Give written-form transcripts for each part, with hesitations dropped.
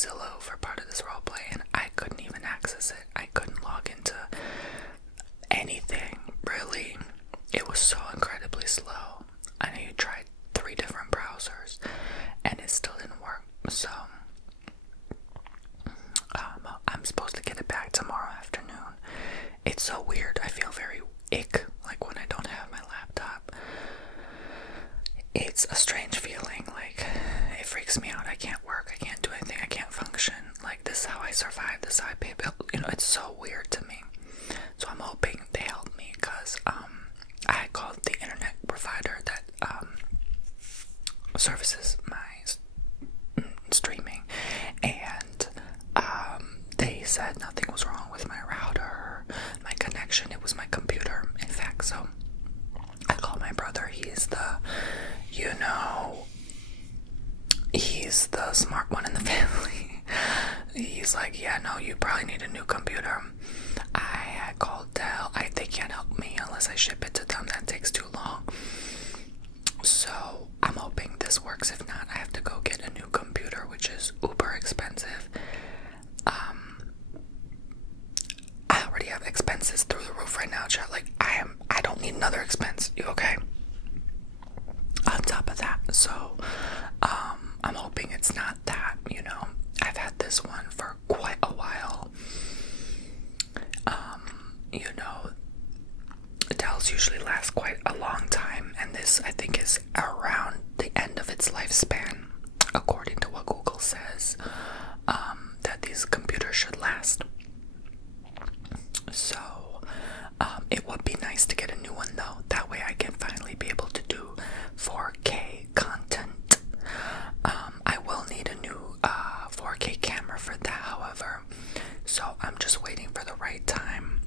Zillow for part of this roleplay, and I couldn't even access it. I couldn't log into anything, really. It was so incredibly slow. I know you tried 3 different browsers, and it still didn't work. So, I'm supposed to get it back tomorrow afternoon. It's so weird. I feel very ick, like when I don't have my laptop. It's a strange feeling, like, it freaks me out. I can't work, I can't do anything, I can't function. Like, this is how I survive, this is how I pay bills. You know, it's so weird to me. So I'm hoping they help me, because I had called the internet provider that services my streaming, and they said nothing was wrong with my router, my connection, it was my computer, in fact. So I called my brother. He's the, he's the smart one in the family. He's like, yeah, no, you probably need a new computer. I had called Dell. They can't help me unless I ship it to them. That takes too long. So I'm hoping this works. If not, I have to go get a new computer, which is uber expensive. I already have expenses through the roof right now, chat. Like, I don't need another expense. You okay? On top of that, so I'm hoping it's not that. I've had this one for quite a while. Dells usually last quite a long time, and this, I think, is around the end of its lifespan, according to what Google says, that these computers should last. So it would be nice to get a new one, though. That way I can finally be able to do 4K content. I will need a new 4K camera for that, however. So I'm just waiting for the right time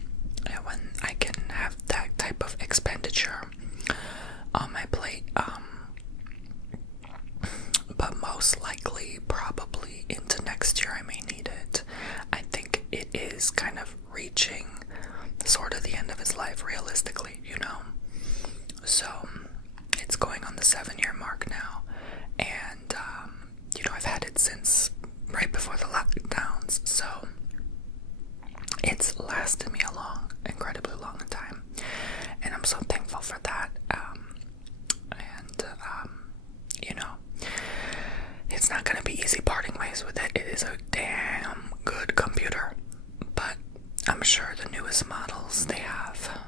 when I can have that type of expenditure on my plate. But most likely, probably into next year, I may need it. I think it is kind of reaching sort of the end of its life, realistically, So it's going on the 7-year mark now, and I've had it since right before the lockdowns, so it's lasted me a incredibly long time, and I'm so thankful for that. It's not going to be easy parting ways with it. It is a damn good computer, but I'm sure the newest models they have,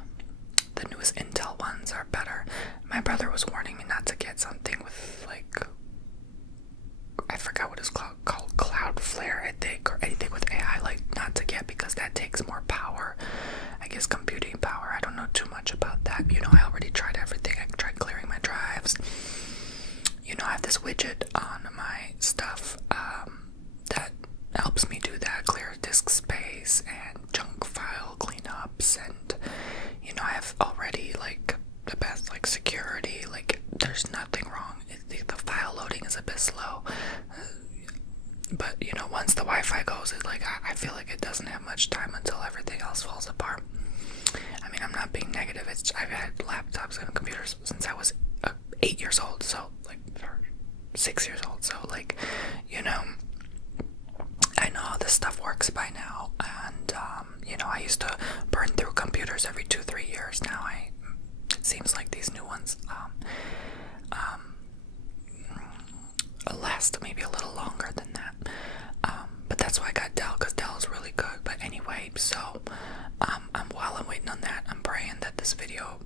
the newest Intel ones, are better. My brother was warning me not to get something with, like, I forgot what it's called Cloudflare, I think, or anything with AI, like, not to get, because that takes more power, I guess, computing power. I don't know too much about that. I already tried everything. I tried clearing my drives. I have this widget on my stuff that helps me do that, clear disk space and junk file cleanups, and I have already, like, the best, like, security. Like, there's nothing wrong. The file loading is a bit slow, but once the Wi-Fi goes, it, like, I feel like it doesn't have much time until everything else falls apart. I mean, I'm not being negative. I've had laptops and computers since I was 8 years old, so, like, or 6 years old, so, like, I know how this stuff works by now, and I used to burn through computers every 2-3 years. Now it seems like these new ones last maybe a little longer than that, but that's why I got Dell, because Dell is really good. But anyway, so while I'm waiting on that, I'm praying that this video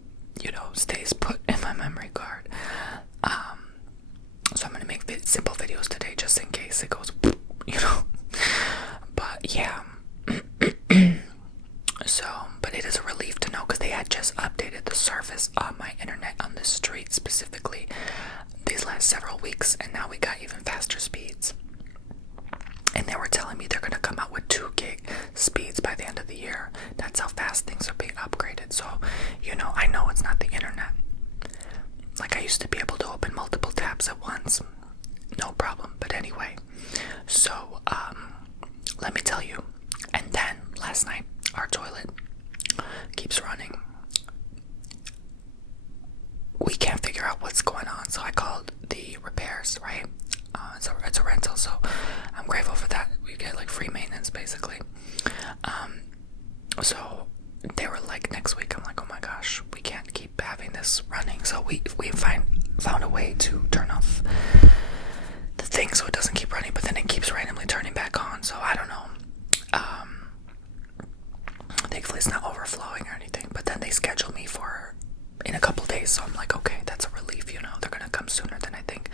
stays put in my memory card. So I'm gonna make simple videos today, just in case it goes, but yeah. But it is a relief to know, because they had just updated the service on my internet on the street specifically these last several weeks, and now we got even faster speeds. And they were telling me they're gonna come out with 2 gig speeds by the end of the year. That's how fast things are being upgraded. So, I know it's not the internet. Like, I used to be able to open multiple tabs at once, no problem. But anyway, so let me tell you. And then last night, our toilet keeps running. We can't figure out what's going on, so I called the repairs, right? It's a rental, so I'm grateful for that. get like free maintenance basically. So they were like, next week. I'm like, oh my gosh, we can't keep having this running. So we found a way to turn off the thing so it doesn't keep running, but then it keeps randomly turning back on. So I don't know. Thankfully it's not overflowing or anything, but then they schedule me for in a couple days, so I'm like, okay, that's a relief, you know, they're gonna come sooner than I think.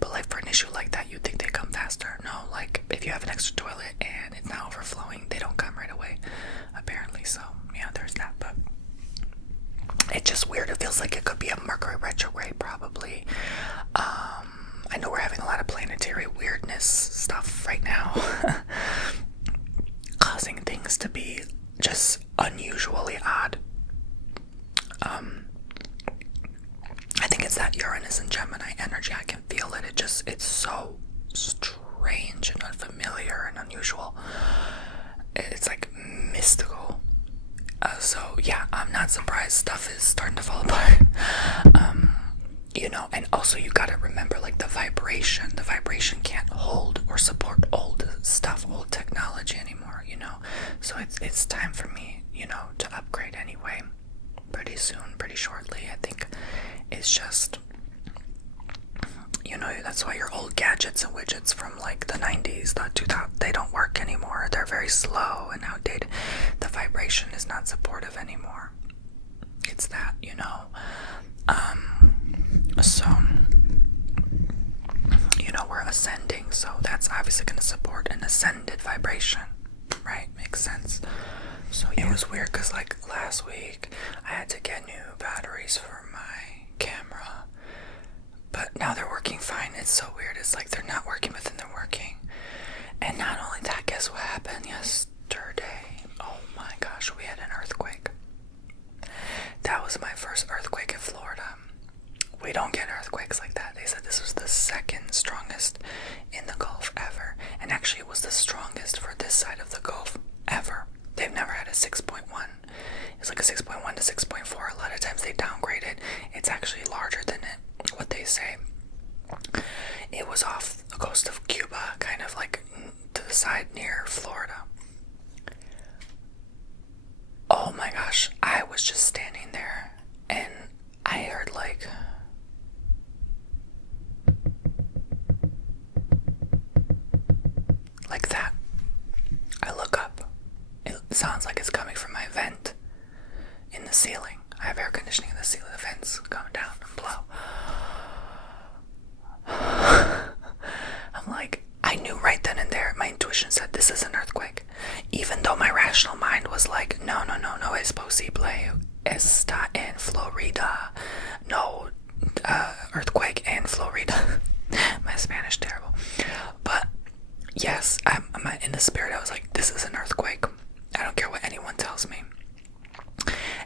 But like for an issue like that, you'd think they come faster. No, like if you have an extra toilet and it's not overflowing, they don't come right away, apparently. So yeah, there's that. But it's just weird. It feels like it could be a Mercury retrograde probably. I know we're having a lot of planetary weirdness stuff right now causing things to be just unusually odd. I think it's that Uranus and Gemini energy. I can feel it. It's so strange and unfamiliar and unusual. It's like mystical. So yeah, I'm not surprised stuff is starting to fall apart. You know, and also you gotta remember, like, the vibration can't hold or support old stuff, old technology anymore, you know. So it's time for me, you know, to upgrade anyway. Pretty soon, pretty shortly. I think it's just, you know, that's why your old gadgets and widgets from like the 90s, the 2000s, they don't work anymore. They're very slow and outdated. The vibration is not supportive anymore. It's that, you know. So, you know, we're ascending, so that's obviously going to support an ascended vibration, right? Makes sense. So yeah, it was weird because like last week I had to get new batteries for my camera, but now they're working fine. It's so weird. It's like they're not working, but then they're working. And not only that, guess what happened yesterday? Oh my gosh, we had an earthquake. That was my first earthquake in Florida. We don't get earthquakes like that. They said this was the second strongest in the Gulf ever. And actually it was the strongest for this side of the Gulf ever. They've never had a 6.1. It's like a 6.1 to 6.4. A lot of times they downgrade it. It's actually larger than what they say. It was off the coast of Cuba, kind of like to the side near Florida. Oh my gosh, I was just standing there and I heard like that. I look up. It sounds like it's coming from my vent in the ceiling. I have air conditioning in the ceiling. The vents come down and blow. I'm like, I knew right then and there. My intuition said this is an earthquake. Even though my rational mind was like, no, es posible. Está en Florida. No, earthquake in Florida. My Spanish terrible. But yes, I'm in the spirit. I was like, this is an earthquake. I don't care what anyone tells me.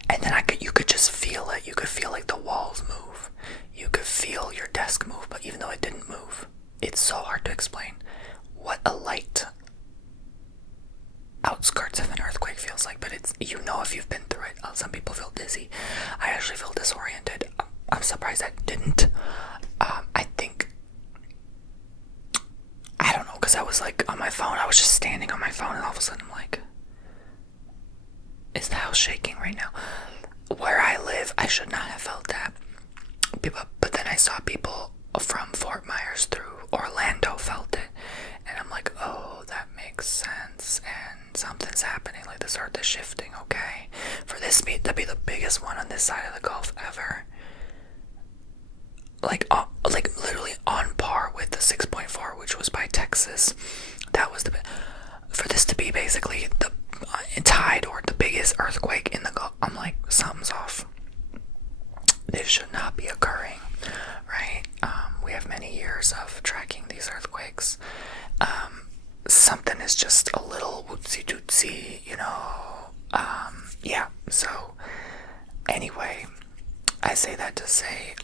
And then you could just feel it. You could feel like the walls move. You could feel your desk move, but even though it didn't move, it's so hard to explain what a light outskirts of an earthquake feels like. But it's, you know, if you've been through it. Some people feel dizzy. I actually feel disoriented. I'm surprised I didn't. I think, I don't know, because I was like on my phone. I was just standing on my phone and all of a sudden I'm like, is the house shaking right now? Where I live, I should not have felt that. But then I saw people from Fort Myers through Orlando felt it. And I'm like, oh, that makes sense. And something's happening. Like this earth is shifting, okay? For this to be the biggest one on this side of the Gulf ever. Like literally on par with the 6.4, which was by Texas. That was for this to be basically the tied or the biggest earthquake in the Gulf. I'm like, something's off. This should not be occurring, right? We have many years of tracking these earthquakes. Something is just a little wootsy-dootsy, you know. Yeah, so anyway, I say that to say,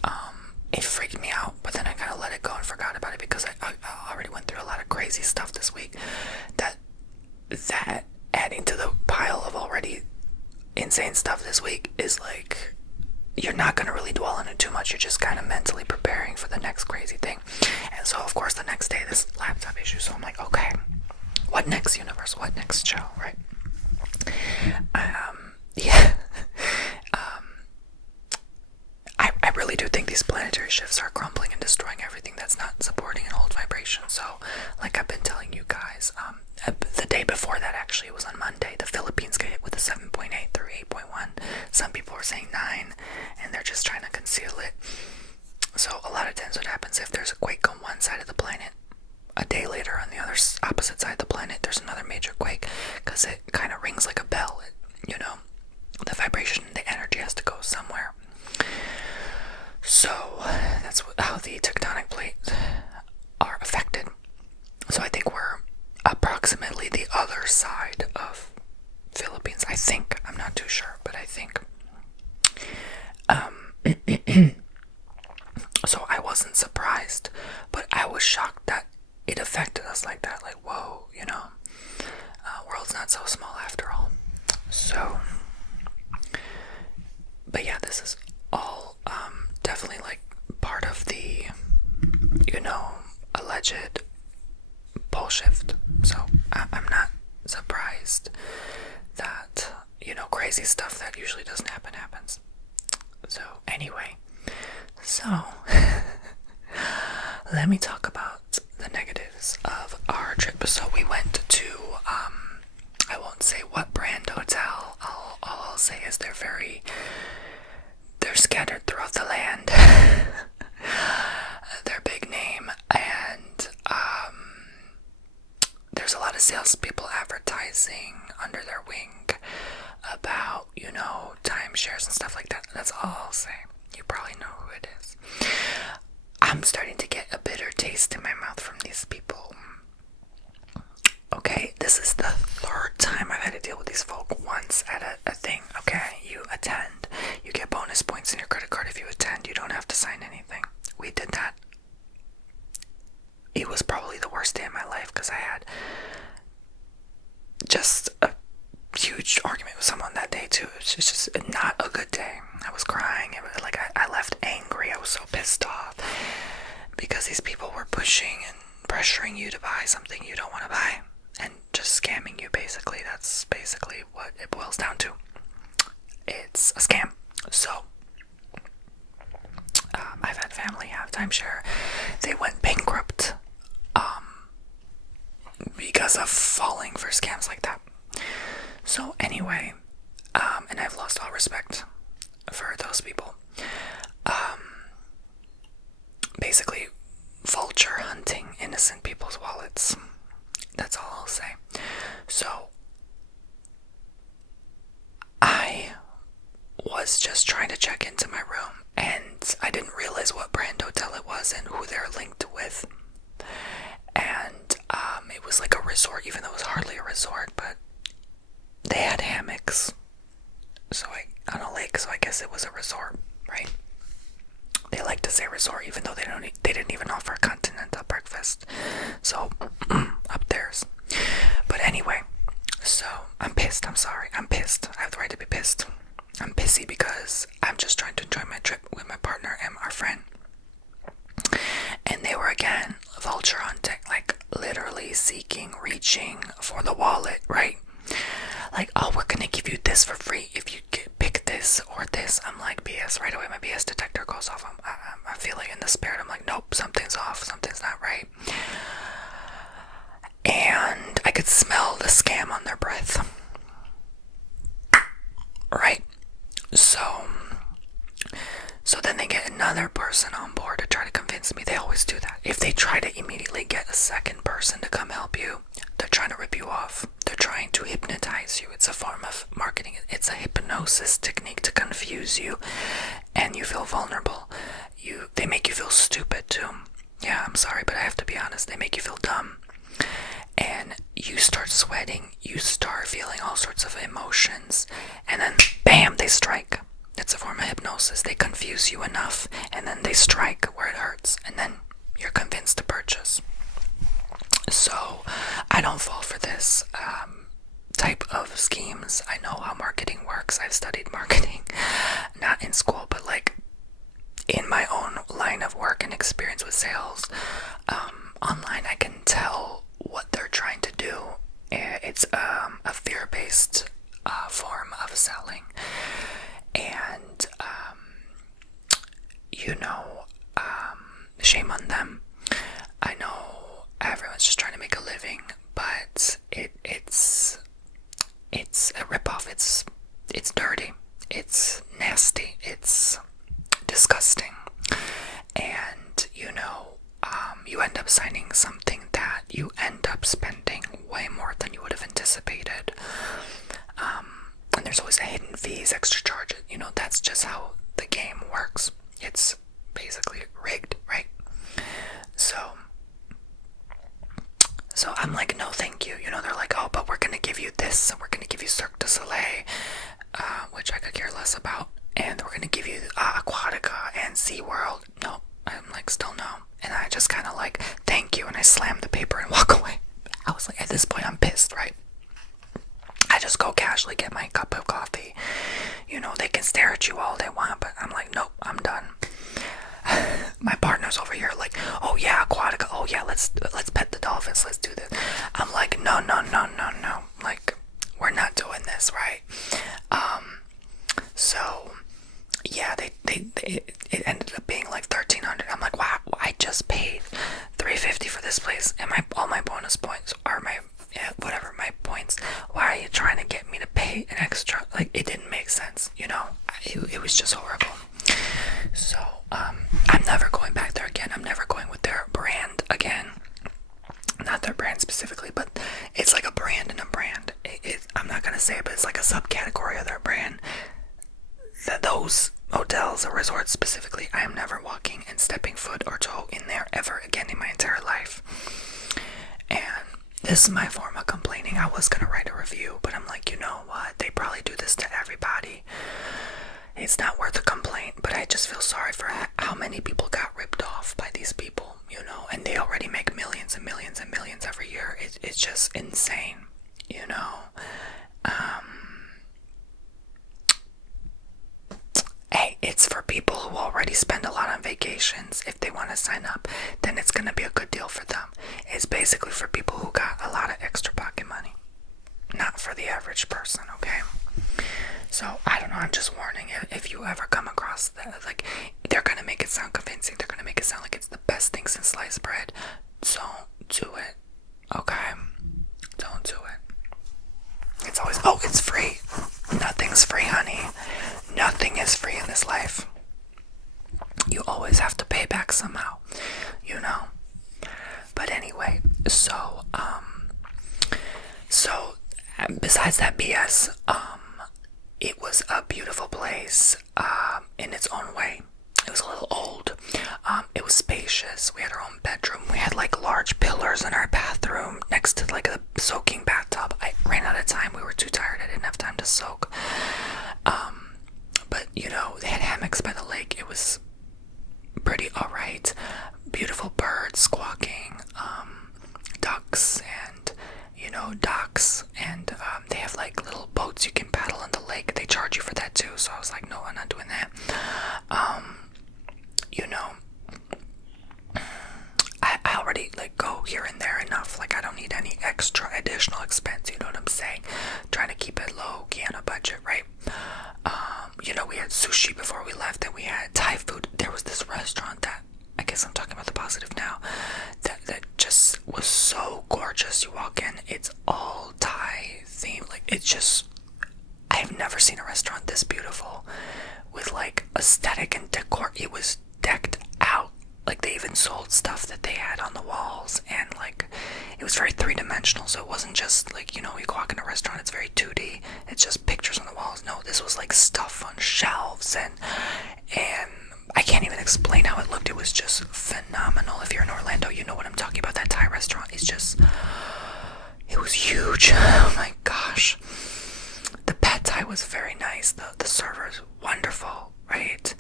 it freaked me out, but then I kind of let it go and forgot about it because I already went through a lot of crazy stuff this week. That adding to the pile of already insane stuff this week is like, you're not going to really dwell on it too much. You're just kind of mentally preparing for the next crazy thing. And so, of course, the next day, this laptop issue. So I'm like, okay, What next universe? What next show? Right? Yeah. I really do think these planetary shifts are crumbling and destroying everything that's not supporting an old vibration. So, like I've been telling you guys, the day before that, actually, it was on Monday, the Philippines got hit with a 7.8 through 8.1. Some people are saying 9, and they're just trying to conceal it. So a lot of times what happens, if there's a quake on one side of the planet, a day later on the other opposite side of the planet, there's another major quake, because it kind of rings like a bell. The vibration, the energy has to go somewhere. So that's how the tectonic plates are affected. So I think we're approximately the other side of Philippines. I think. I'm not too sure, but I think. So I wasn't surprised, but I was shocked that it affected us like that. Like, whoa, world's not so small after all. So, but yeah, this is all definitely like part of the, alleged pole shift. So I'm not surprised that, crazy stuff that usually doesn't happen happens. So anyway, let me talk about the negatives of our trip. So we went to, I won't say what brand hotel. All I'll say is they're scattered throughout the land. They're big name, and there's a lot of salespeople advertising under their wing about, timeshares and stuff like that. That's all I'll say. You probably know who it is. I'm starting to get a bitter taste in my mouth from these people. Okay, this is the third time I've had to deal with these folk. Once at a thing. Okay, you attend. You get bonus points in your credit card if you attend. You don't have to sign anything. We did that. It was probably the worst day of my life because I had just a huge argument with someone that day too. It was just not a good day. I was crying. I left angry. I was so pissed off because these people were pushing and pressuring you to buy something you don't want to buy and just scamming you. Basically, that's basically what it boils down to. It's a scam. So I've had family have timeshare. They went bankrupt because of falling for scams like that. So anyway, and I've lost all respect for those people. Basically, vulture hunting innocent people's wallets. That's all I'll say. So, I was just trying to check into my room, and I didn't realize what brand hotel it was and who they're linked with. And it was like a resort, even though it was hardly a resort, but they had hammocks. On a lake, so I guess it was a resort, right? They like to say resort, even though they didn't even offer a continental breakfast. So up theirs. But anyway, so I'm pissed. I'm sorry. I'm pissed. I have the right to be pissed. I'm pissy because I'm just trying to enjoy my trip with my partner and our friend. And they were again vulture hunting, like literally reaching for the wallet, right? Like, oh, we're gonna give you this for free if you pick this or this. I'm like, BS. Right away, my BS detector goes off. I'm feeling in the spirit. I'm like, nope, something's off. Something's not right. And I could smell the scam on their breath. Right? So then they get another person on board to try to convince me. They always do that. If they try to immediately get a second person to come help you, they're trying to rip you off. They're trying to hypnotize you. It's a form of marketing. It's a hypnosis technique to confuse you, and you feel vulnerable. They make you feel stupid too. Yeah, I'm sorry, but I have to be honest. They make you feel dumb. And you start sweating. You start feeling all sorts of emotions. And then, bam, they strike. It's a form of hypnosis. They confuse you enough, and then they strike where it hurts, and then you're convinced to purchase. So I don't fall for this type of schemes. I know how marketing works. I've studied marketing, not in school, but like in my own line of work and experience with sales. Online, I can tell what they're trying to do selling. And, shame on them. I know everyone's just trying to make a living, but it's a ripoff. It's dirty. It's nasty. It's disgusting. And, you end up signing something that you end up spending way more than you would have anticipated. And there's always a hidden fees, extra charges. That's just how the game works. It's basically rigged, right? So I'm like, no, thank you. They're like, oh, but we're gonna give you this, and we're gonna give you Cirque du Soleil, which I could care less about, and we're gonna give you Aquatica and SeaWorld. No, I'm like, still no. And I just kind of like, thank you, and I slam the paper and walk away. I was like, at this point, I'm pissed, right? I just go casually get my cup of coffee. They can stare at you all they want, but I'm like, nope, I'm done. My partner's over here like, oh yeah, Aquatica, oh yeah, let's pet the dolphins, let's do this. I'm like, no, like, we're not doing this, right? So yeah, it ended up being like $1,300. I'm like, wow, I just paid $350 for this place, and all my bonus points are my points. Why are you trying to get me to pay an extra? Like, it didn't make sense, it was just horrible. So I'm never going back there again. I'm never going with their brand again. Not their brand specifically, but it's like a brand and a brand. I'm not gonna say it, but it's like a subcategory of their brand. Those hotels or resorts specifically, I am never walking and stepping foot or toe in there ever again in my entire life. And this is my form of complaining. I was gonna write a review, but I'm like, you know what? They probably do this to everybody. It's not worth a complaint, but I just feel sorry for how many people got ripped off by these people, and they already make millions and millions and millions every year. It's just insane, Hey, it's for people who already spend a lot on vacations. If they want to sign up, then it's going to be a good deal for them. It's basically for people who got a lot of extra pocket money, not for the average person, okay? So, I don't know, I'm just warning you, if you ever come across that, like, they're gonna make it sound convincing, they're gonna make it sound like it's the best thing since sliced bread. Don't do it, okay? Don't do it. It's always, oh, it's free. Nothing's free, honey. Nothing is free in this life. You always have to pay back somehow, But anyway, so besides that BS, it was a beautiful place in its own way. It was a little old. It was spacious. We had our own bedroom. We had like large pillars in our bathroom next to like a soaking bathtub. I ran out of time. We were too tired. I didn't have time to soak. But they had hammocks by the lake. It was pretty alright. Beautiful birds squawking, ducks and docks, and they have like little boats you can paddle in the lake. They charge you for that too, so I was like, no, I'm not doing that. I already like go here and there enough. Like, I don't need any extra additional expense, you know what I'm saying? Trying to keep it low key on a budget, right? We had sushi before we left, and we had Thai food. There was this restaurant that, I guess I'm talking about the positive now, that just was so gorgeous. You walk in, it's all Thai themed. Like, it's just, I've never seen a restaurant this beautiful with like aesthetic and decor. It was decked out. Like, they even sold stuff that they had on the walls, and like, it was very three-dimensional. So it wasn't just like, you walk in a restaurant, it's very 2D. It's just pictures on the walls. No, this was like stuff on shelves, and I can't even explain how it looked. It was just phenomenal. If you're in Orlando, you know what I'm talking about. That Thai restaurant is just, it was huge. Oh my gosh. The pad thai was very nice. The servers, wonderful, right?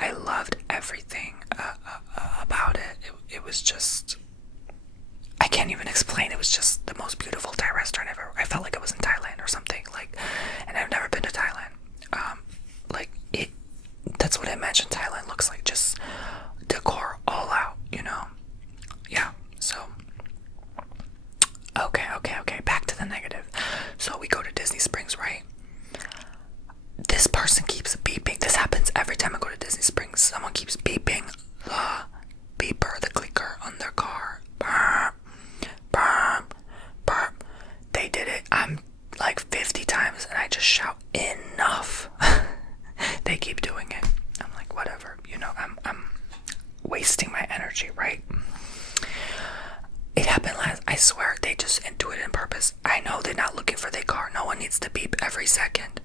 I loved everything about it. It was just, I can't even explain. It was just the most beautiful Thai restaurant ever. I felt like I was in Thailand or something. Like, and I've never been to Thailand. That's what I imagine Thailand looks like. Just decor all out, Yeah, so. Okay. Back to the negative. So we go to Disney Springs, right? enough. They keep doing it. I'm like, whatever, I'm wasting my energy, right? It happened I swear, they just do it on purpose. I know they're not looking for their car. No one needs to beep every second.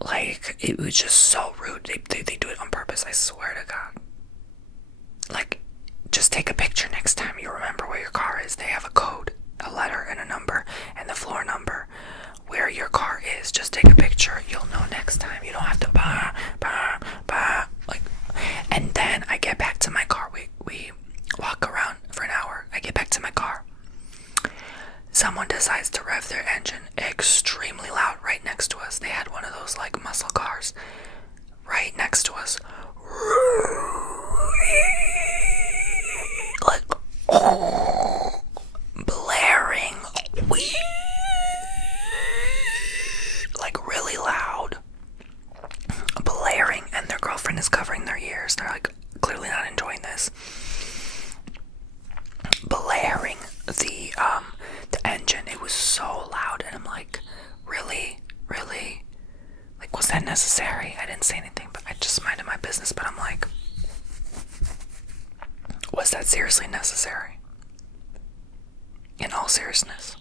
Like, it was just so rude. They do it on purpose, I swear to God. Like, just take a picture next time you remember where your car is. They have a code, a letter, and a number, and the floor number where your car is. Just take a picture. You'll know next time. You don't have to like. And then I get back to my car. We walk around for an hour. I get back to my car. Someone decides to rev their engine extremely loud right next to us. They had one of those like muscle cars right next to us. Like, blaring. Like really loud. Blaring, and their girlfriend is covering their ears. They're like clearly not enjoying this. Blaring the engine. It was so loud, and I'm like, really? Like, was that necessary? I didn't say anything, but I just minded my business. But I'm like, was that seriously necessary? In all seriousness,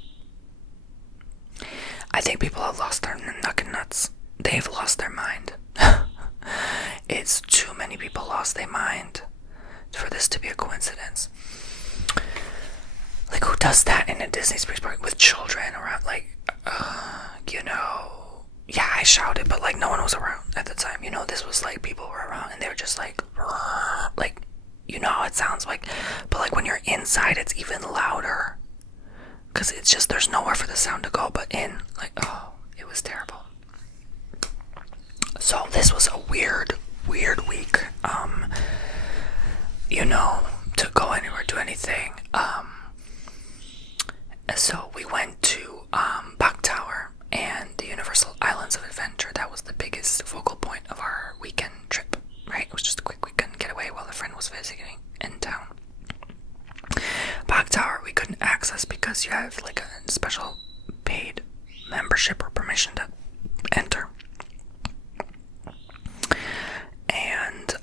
I think people have lost their nuts. They've lost their mind. It's too many people lost their mind for this to be a coincidence. Like, who does that in a Disney Springs park with children around? Like, yeah, I shouted, but like no one was around at the time. This was like people were around and they were just like how it sounds like. But like when you're inside, it's even louder because it's just there's nowhere for the sound to go but in. Like, oh, it was terrible. So this was a weird week. To go anywhere, do anything. So we went to Bok Tower and the Universal Islands of Adventure. That was the biggest focal point of our weekend trip, right? It was just a quick weekend getaway while a friend was visiting in town. Bok Tower we couldn't access because you have like a special paid membership or permission to enter. And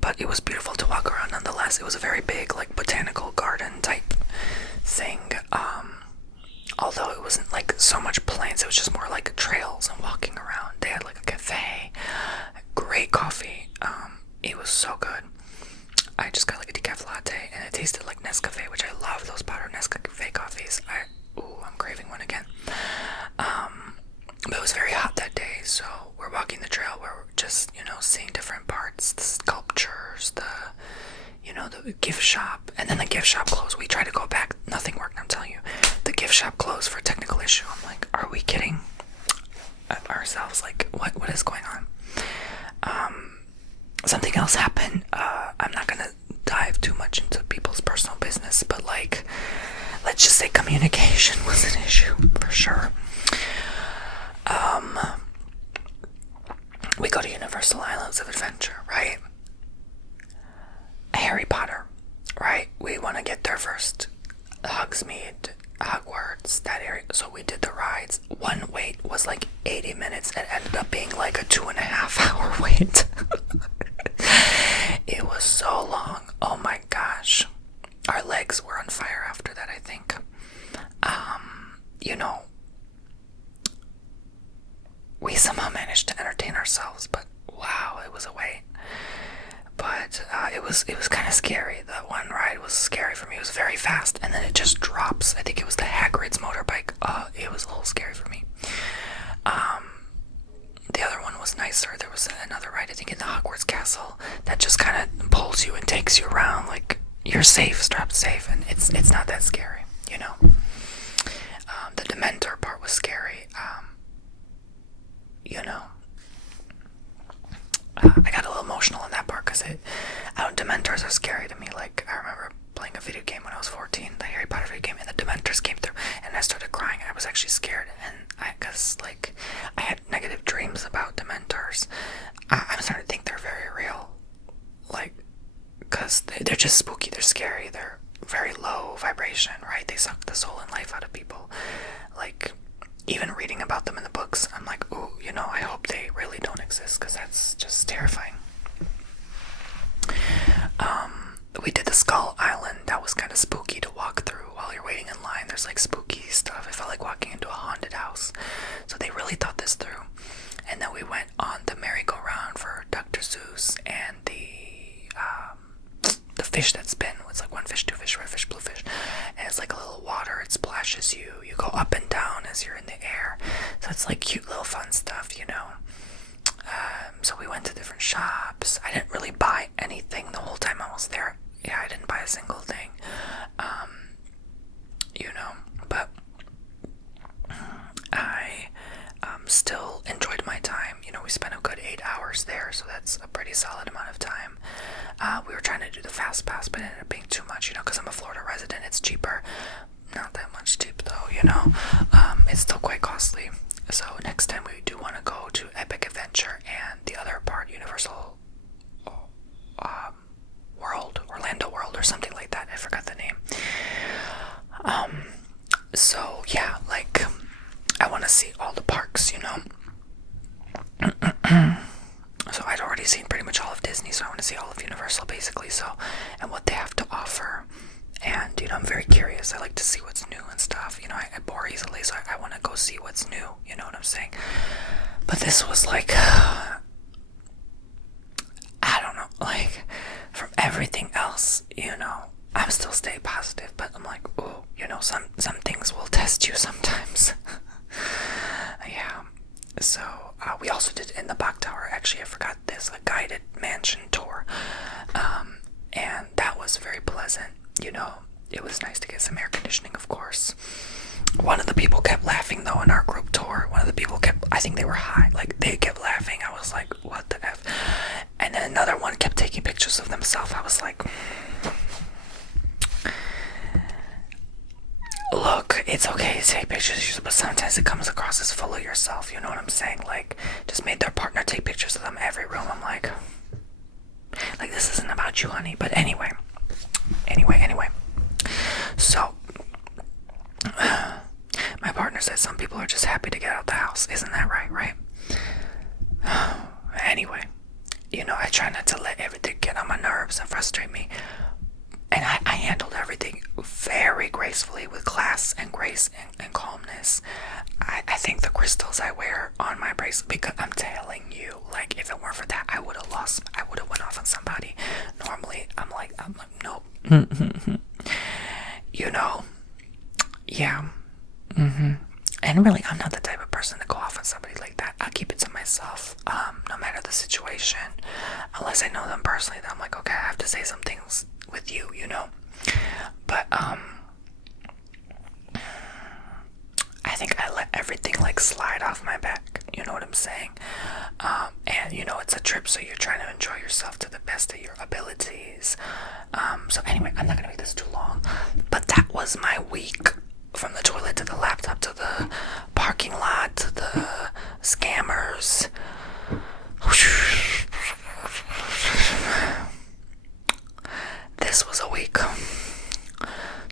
but it was beautiful to walk around nonetheless. It was a very big like botanical garden type thing. Although it wasn't like so much plants, it was just more like trails and walking around. They had like a cafe, great coffee. It was so good. I just got like a decaf latte and it tasted like Nescafe, which I love those powdered Nescafe coffees. I'm craving one again. But it was very hot that day, so we're walking the trail. We're just, seeing different parts, the sculptures, the gift shop, and then the gift shop closed. We tried to go back, nothing worked, I'm telling you. The gift shop closed for a technical issue. I'm like, are we kidding ourselves? Like, what is going on? Something else happened. I'm not gonna dive too much into people's personal business, but like, let's just say communication was an issue for sure. We go to Universal Islands of Adventure, right? Harry Potter, right? We want to get there first. Hogsmeade, Hogwarts, that area. So we did the rides. One wait was like 80 minutes. It ended up being like a 2.5 hour wait. It was so long. Oh my gosh. Our legs were on fire after that, I think. We somehow managed to entertain ourselves, but wow, it was a wait. But it was kind of scary. That one ride was scary for me. It was very fast, and then it just drops. I think it was the Hagrid's motorbike. It was a little scary for me. The other one was nicer. There was another ride, I think, in the Hogwarts Castle that just kind of pulls you and takes you around. Like, you're safe, strapped safe, and it's not that scary, The Dementor part was scary. I got a little emotional in that part because Dementors are scary to me. Like, I remember playing a video game when I was 14, the Harry Potter video game, and the Dementors came through, and I started crying. I was actually scared, and because I had negative dreams about Dementors. I'm starting to think they're very real, like, because they're just spooky. They're scary. They're very low vibration, right? They suck the soul and life out of people. Like, even reading about them in the parks. I'm like, ooh, I hope they really don't exist, because that's just terrifying. We did the Skull Island. That was kind of spooky to walk through while you're waiting in line. There's like spooky stuff. I felt like walking into a haunted house. So they really thought this through. And then we went on the merry-go-round for Dr. Seuss and the fish that spin. It's like one fish, two fish, red fish, blue fish. And it's like a little water. It splashes you. You go up and down as you're in the air. So it's like cute little fun stuff, So we went to different shops. I didn't really buy anything the whole time I was there. Yeah, I didn't buy a single thing. But I still enjoyed my time. We spent a good 8 hours there, so that's a pretty solid amount of time. We were trying to do the fast pass, but it ended up being too much, because I'm a Florida resident. It's cheaper. Not that much cheap though, it's still quite costly. So next time we do want to go to Epic Adventure and the other part, Universal World, Orlando World, or something like that. I forgot the name. So yeah, like, I want to see all the parks, So I'd already seen pretty much all of Disney, so I want to see all of Universal, basically. So, and what they have to offer. And, I'm very curious. I like to see what's new and stuff. I bore easily, so I want to go see what's new. You know what I'm saying? But this was like, I don't know, like, from everything else, I'm still staying positive, but I'm like, oh, some things will test you sometimes. Yeah. So, we also did in the Bok Tower, actually, I forgot this, a guided mansion tour. And that was very pleasant. It was nice to get some air conditioning, of course. One of the people kept laughing, though, in our group tour. One of the people I think they were high, like, they kept laughing. I was like, what the F? And then another one kept taking pictures of themselves. I was like, look, it's okay to take pictures, but sometimes it comes across as full of yourself, you know what I'm saying? Like, just made their partner take pictures of them every room. I'm like, this isn't about you, honey. But anyway. So, my partner said some people are just happy to get out the house. Isn't that right? Anyway, I try not to let everything get on my nerves and frustrate me. And I handled everything very gracefully, with class and grace and calmness. I think the crystals I wear on my bracelet, because I'm telling you, like, if it weren't for that, I would have went off on somebody. Normally, I'm like, nope. Yeah. And really, I'm not the type of person to go off on somebody like that. I'll keep it to myself, no matter the situation. Unless I know them personally, then I'm like, okay, I have to say some things with you, But, I think I let everything, like, slide off my back. You know what I'm saying? And, it's a trip, so you're trying to enjoy yourself to the best of your abilities. So anyway, I'm not gonna make this too long. But that was my week. From the toilet to the laptop to the parking lot to the scammers. This was a week.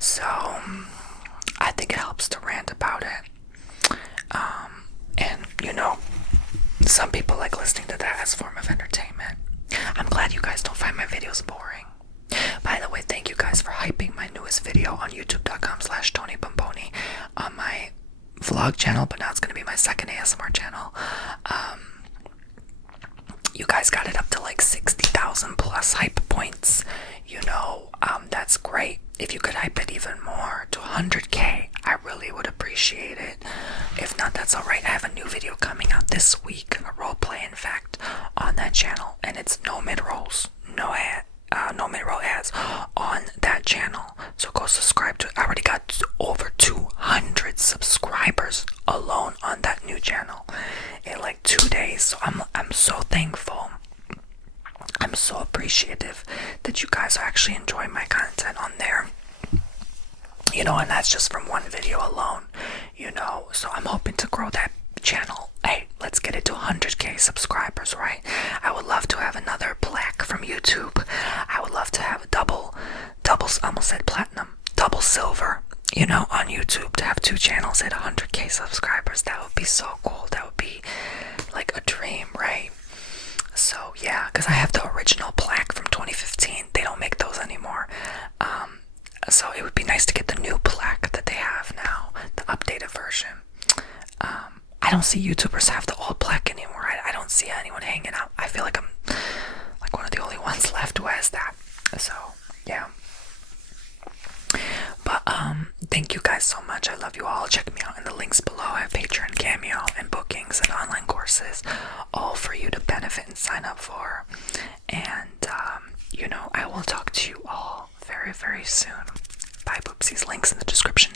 So I think it helps to rant about it. And some people like listening to that as a form of entertainment. I'm glad you guys don't find my videos boring. By the way, thank you guys for hyping my newest video on youtube.com/Tony Bomboni on my vlog channel, but now it's going to be my second ASMR channel. You guys got it up to like 60,000 plus hype points. That's great. If you could hype it even more to 100K, I really would appreciate it. If not, that's alright. I have a new video coming out this week, a roleplay, in fact, on that channel, and it's no mid-rolls, no mid-roll ads on that channel. So go subscribe to it. I already got over 200 subscribers alone on that new channel in like 2 days. So I'm so thankful. I'm so appreciative that you guys are actually enjoying my content on there. And that's just from one video alone, so I'm hoping to grow that channel. Hey, let's get it to 100K subscribers, right? I would love to have another plaque from YouTube. I would love to have a double, almost said platinum, double silver, on YouTube, to have 2 channels at 100K subscribers. That would be so cool. That would be So yeah, because I have the original plaque from 2015. They don't make those anymore. So it would be nice to get the new plaque that they have now, the updated version. I don't see YouTubers have the old plaque anymore. I don't see anyone hanging out. I feel like I'm like one of the only ones left who has that. So yeah. But thank you guys so much. I love you all. Check me out in the links below. I have Patreon, Cameo, and bookings and online courses, all for you to benefit and sign up for. And I will talk to you all very, very soon. Bye, boopsies. Links in the description.